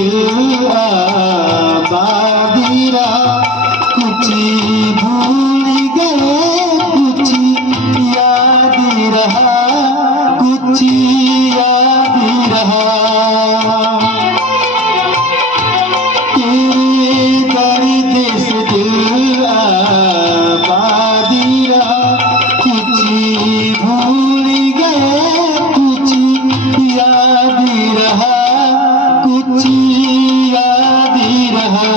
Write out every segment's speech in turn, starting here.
दिल आबादी रहा, कुछ भूल गए कुछ याद रहा, कुछ याद रहा। तेरे दर्द से दिल आबादी रहा, कुछ भूल गए कुछ याद रहा, कुछ याद रहा।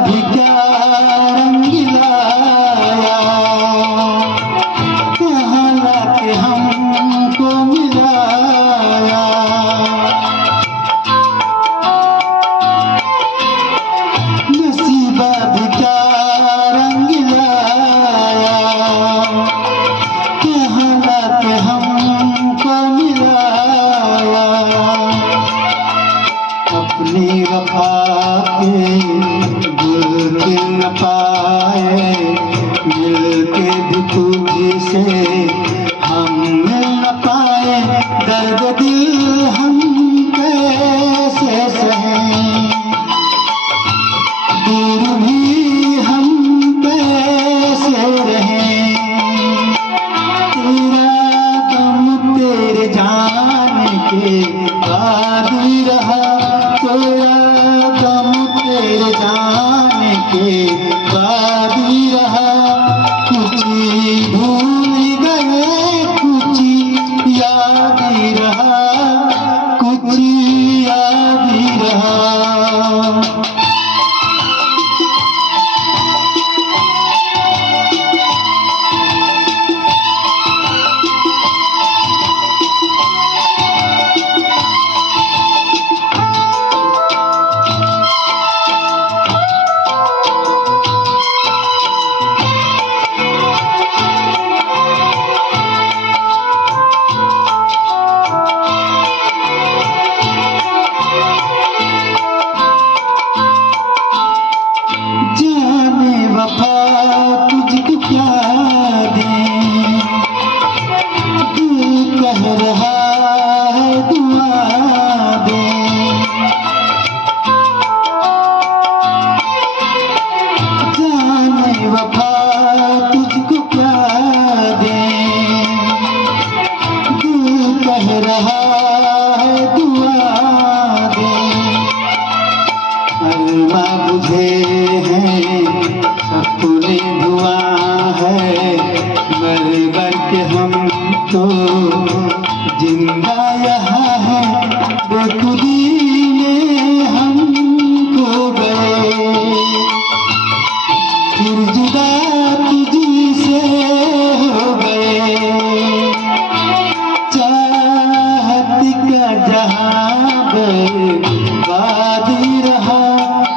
भी क्या रंग लाया, कहाँ लाके हमको मिलाया। नसीबा भी क्या रंग लाया, कहाँ लाके हमको मिलाया। अपनी वफा के न पाए मिलके भी तुझसे हम मिल न पाए, दर्द दिल हम कैसे सहें, दूर भी हम कैसे रहें। तेरा गम तेरे जाने के बाद रहा, तेरा गम तेरे जाने के बाद रहा, कुछ भूल गए कुछ याद रहा, कुछ याद रहा। वफा तुझको क्या दें, दिल कह रहा है दुआ दे। जाने वफा तुझको क्या दें, दिल कह रहा है दुआ दे। अरमा बुझे हैं अपने धुआं है, मर मर के हम तो जिंदा यहाँ है, बेखुदी में हम खो गए, फिर जुदा तुझी से हो गए। चाहत का जहां बर्बाद रहा,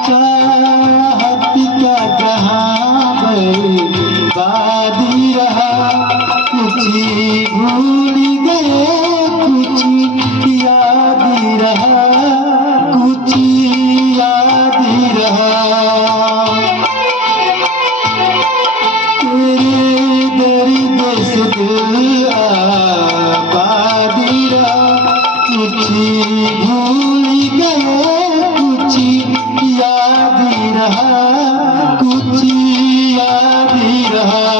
चाहत का जहां बर्बाद रहा, कुछ भूल गए कुछ याद रहा, कुछ याद रहा। तेरे दर्द से दिल आबाद रहा, कुछ भूल गए कुछ याद रहा, कुछ याद रहा।